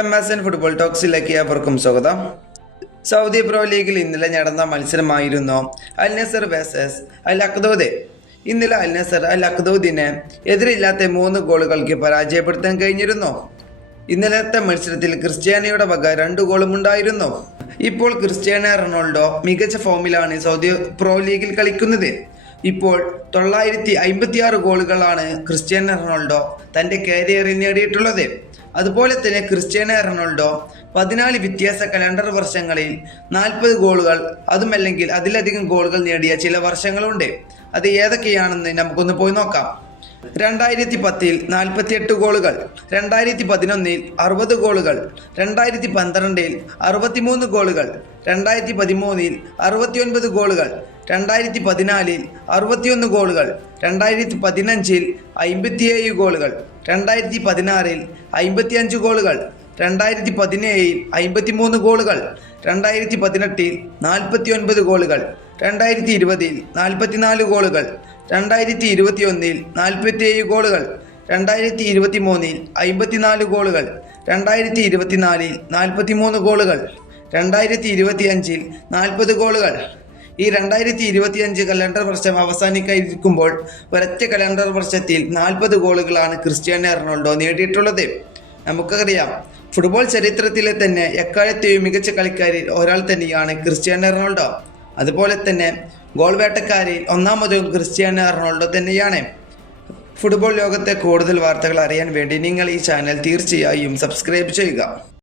M S N football ടോക്സിലേക്ക് അവർക്കും സ്വാഗതം. സൗദി പ്രോ ലീഗിൽ ഇന്നലെ നടന്ന മത്സരമായിരുന്നു അൽ നസർ വേഴ്സസ് അൽ അക്ദോദെ ഇന്നലെ അൽ നസർ അൽ അക്ദോദിനെ എതിരില്ലാത്ത മൂന്ന് ഗോളുകൾക്ക് പരാജയപ്പെടുത്താൻ കഴിഞ്ഞിരുന്നു. ഇന്നലത്തെ മത്സരത്തിൽ ക്രിസ്ത്യാനിയുടെ വക രണ്ട് ഗോളും ഉണ്ടായിരുന്നു. ഇപ്പോൾ ക്രിസ്ത്യാനോ റൊണാൾഡോ മികച്ച ഫോമിലാണ് സൗദി പ്രോ ലീഗിൽ കളിക്കുന്നത്. ഇപ്പോൾ തൊള്ളായിരത്തി അമ്പത്തിയാറ് ഗോളുകളാണ് ക്രിസ്ത്യാനോ റൊണാൾഡോ തന്റെ കരിയറിൽ നേടിയിട്ടുള്ളത്. അതുപോലെ തന്നെ ക്രിസ്ത്യാനോ റൊണാൾഡോ പതിനാല് വ്യത്യാസ കലണ്ടർ വർഷങ്ങളിൽ നാൽപ്പത് ഗോളുകൾ അതുമല്ലെങ്കിൽ അതിലധികം ഗോളുകൾ നേടിയ ചില വർഷങ്ങളുണ്ട്. അത് ഏതൊക്കെയാണെന്ന് നമുക്കൊന്ന് പോയി നോക്കാം. രണ്ടായിരത്തി പത്തിൽ നാൽപ്പത്തിയെട്ട് ഗോളുകൾ രണ്ടായിരത്തി പതിനൊന്നിൽ അറുപത് ഗോളുകൾ രണ്ടായിരത്തി പന്ത്രണ്ടിൽ അറുപത്തിമൂന്ന് ഗോളുകൾ രണ്ടായിരത്തി പതിമൂന്നിൽ അറുപത്തിയൊൻപത് ഗോളുകൾ രണ്ടായിരത്തി പതിനാലിൽ അറുപത്തിയൊന്ന് ഗോളുകൾ രണ്ടായിരത്തി പതിനഞ്ചിൽ അമ്പത്തിയേഴ് ഗോളുകൾ രണ്ടായിരത്തി പതിനാറിൽ അമ്പത്തിയഞ്ച് ഗോളുകൾ രണ്ടായിരത്തി പതിനേഴിൽ അമ്പത്തിമൂന്ന് ഗോളുകൾ രണ്ടായിരത്തി പതിനെട്ടിൽ നാൽപ്പത്തി ഒൻപത് ഗോളുകൾ രണ്ടായിരത്തി ഇരുപതിൽ നാൽപ്പത്തിനാല് ഗോളുകൾ രണ്ടായിരത്തി ഇരുപത്തിയൊന്നിൽ നാൽപ്പത്തിയേഴ് ഗോളുകൾ രണ്ടായിരത്തി ഇരുപത്തി മൂന്നിൽ അമ്പത്തിനാല് ഗോളുകൾ രണ്ടായിരത്തി ഇരുപത്തിനാലിൽ നാൽപ്പത്തിമൂന്ന് ഗോളുകൾ രണ്ടായിരത്തി ഇരുപത്തിയഞ്ചിൽ നാൽപ്പത് ഗോളുകൾ. ഈ രണ്ടായിരത്തി ഇരുപത്തിയഞ്ച് കലണ്ടർ വർഷം അവസാനിക്കാതിരിക്കുമ്പോൾ ഒരൊറ്റ കലണ്ടർ വർഷത്തിൽ നാൽപ്പത് ഗോളുകളാണ് ക്രിസ്ത്യാനോ റൊണാൾഡോ നേടിയിട്ടുള്ളത്. നമുക്കറിയാം ഫുട്ബോൾ ചരിത്രത്തിലെ തന്നെ എക്കാലത്തെയും മികച്ച കളിക്കാരിൽ ഒരാൾ തന്നെയാണ് ക്രിസ്ത്യാനോ റൊണാൾഡോ. അതുപോലെ തന്നെ ഗോൾ വേട്ടക്കാരിൽ ഒന്നാമതും ക്രിസ്ത്യാനോ റൊണാൾഡോ തന്നെയാണ്. ഫുട്ബോൾ ലോകത്തെ കൂടുതൽ വാർത്തകൾ അറിയാൻ വേണ്ടി നിങ്ങൾ ഈ ചാനൽ തീർച്ചയായും സബ്സ്ക്രൈബ് ചെയ്യുക.